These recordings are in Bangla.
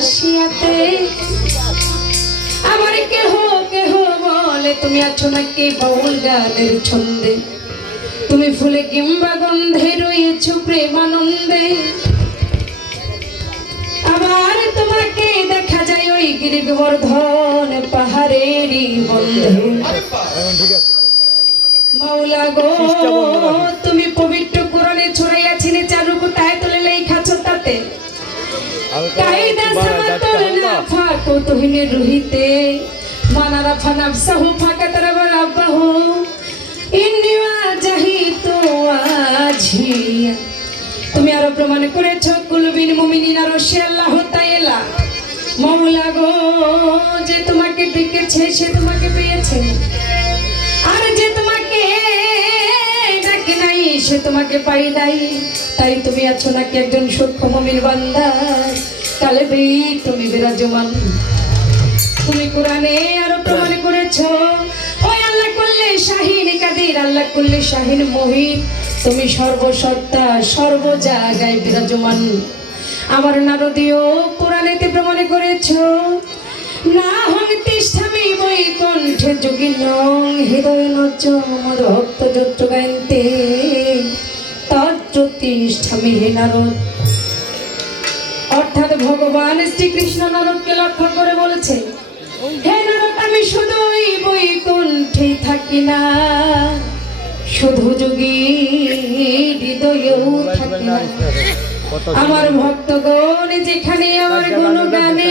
রাশিয়াতে আমার কেহ কেহ বলে তুমি আছো নাকি বাউল গানের ছন্দে? তুমি ফুলে কিংবা গন্ধে রয়েছ প্রেমানন্দে। আবার তোমাকে দেখা যায় ওই গিরিগোবর্ধন পাহাড়েরই বন্ধে। মাওলা গো তুমি পবিত্র তুহিনে রুহিতে, মানারা ফানাফসাহু ফাকাতারা বারাবাহু ইন্নি ওয়াজাহিতু ওয়াজহিয়া তুমি আরও প্রমাণ করেছ কুলবিন মুমিনিন আর আল্লাহ তাআলা মাওলা গো, যে তোমাকে ডেকেছে, সে তোমাকে পেয়েছে। আর যে তোমাকে ডাকে নাই, সে তোমাকে পাই নাই। তাই তুমি আছো নাকি একজন সূক্ষ্ম মমির বান্দা? কালে তুমি বিরাজমান। তুমি কোরআনে আরও প্রমাণ করেছ। ওই আল্লাহ করলে শাহিন কাদির, আল্লাহ করলে শাহিন মহিন। তুমি সর্বসত্তা সর্ব জায়গায় বিরাজমান। আমার নারদীয় কোরআনেতে প্রমাণ করেছ। না হং তিষ্ঠামি বৈকুণ্ঠে যোগী নং, হৃদয় ভক্ত যত্র গায়ন্তে তজ্যোতিষ্ঠামি হে নারদ। অর্থাৎ ভগবান শ্রীকৃষ্ণ নারদকে লক্ষ্য করে বলেছে হে নারদ আমি শুধুই থাকি না। শুধু যোগী হৃদয়েও থাকি না। আমার ভক্তগণ যেখানে আমার গুণগানে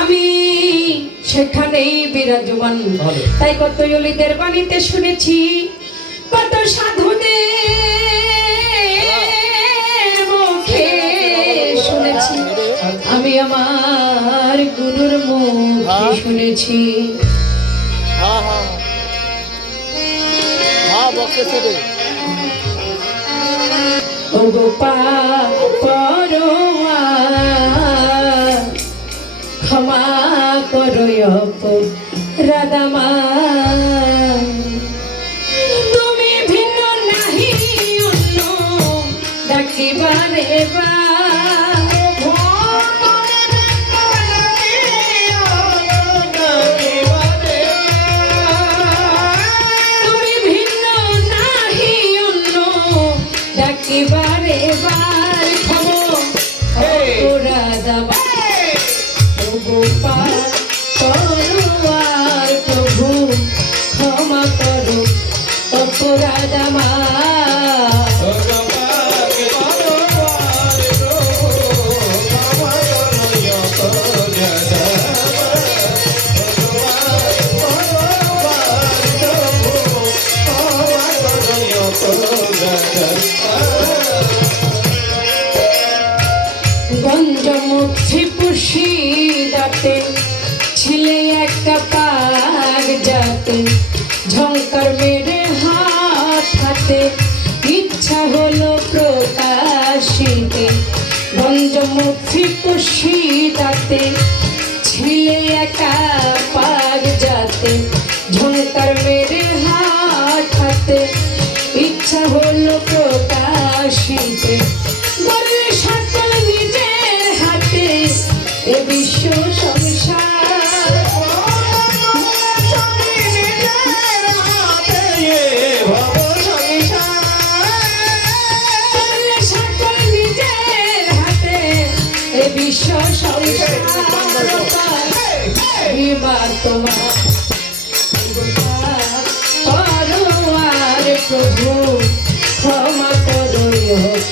আমি সেখানেই বিরাজমান। তাই কত অলিদের বাণীতে শুনেছি কত সাধুদের আমার গুরুর মুখে হ্যাঁ। শুনেছি। হ্যাঁ, হ্যাঁ। ও ক্ষমা করো রাধামা হাতে ইচ্ছা হলো প্রকাশিতে গঞ্জমুখী পুষি দাঁতে ছিলে একা পাগ যাতে ঝঙ্কার মেরে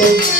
রাধামা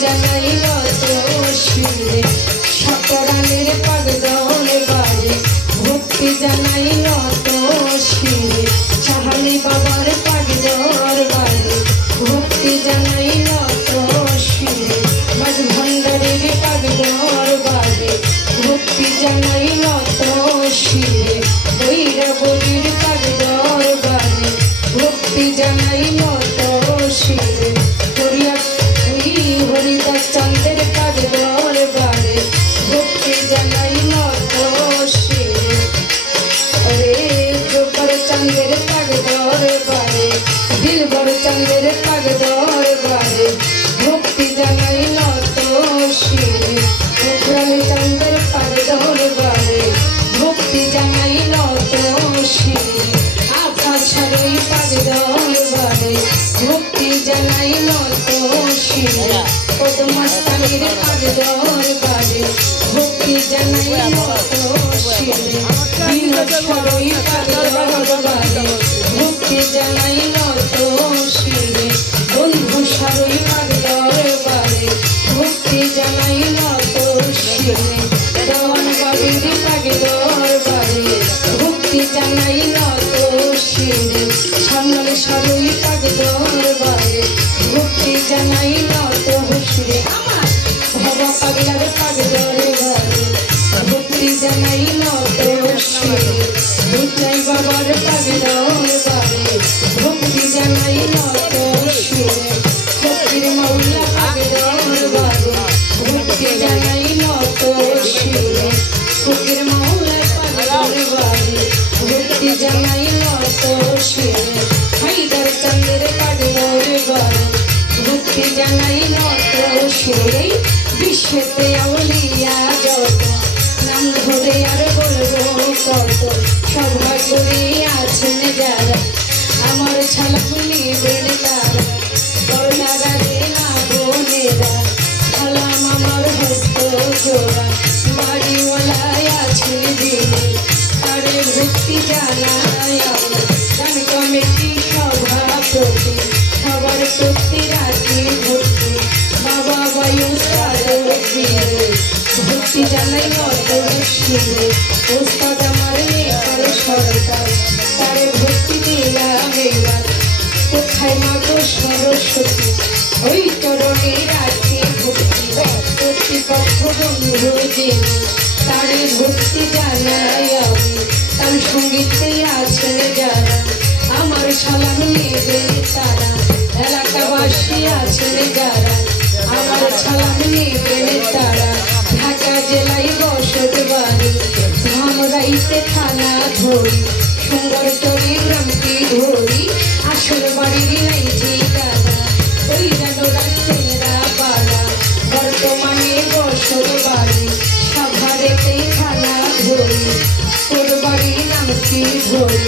জানাইল চোষে সকরানের পাগদল বাজে। ভক্তি জানাইল ভক্তি জানাইল তোষী কত মস্তানির পাগদর বাড়ে ভক্তি জানাইল তোষী বিনোদ সরই পাগদর বাড়ে ভক্তি জানাইল তোষী নাই নত হুসরে আমার। ভব পাগলার পাগলরে ঘরে। ভুতুরি জানাই নত হুসরে ভূতাই বাবার পাগলরে কত সভা করে আছেন যারা। আমার ছালাগুলি বেড় তারা ভক্তি জানাই অদর শিবে ওস্তাদ আমার নেতার সরকার তারে ভক্তি দিলাম এবার কোথায় মাগো সরস্বতী ওই চরণে রাখি ভক্তি কর্তৃপক্ষ বন্ধু জানাই আমি তার সঙ্গীতে আছেন যারা আমার সালাম নেবেন তারা এলাকাবাসী আছেন যারা আমার সালাম নেবেন তারা। ঢাকা জেলায় বসত বাড়ি ধামরাইতে থানা ধরি সুন্দর তরি গ্রামটি ধরি আসল বাড়ির নাই ঠিকানা ওই যেন রাখছেনরা পালা বর্তমানে বসত বাড়ি সাভারেতেই থানা ধরি তোর বাড়ি নামটি ধরি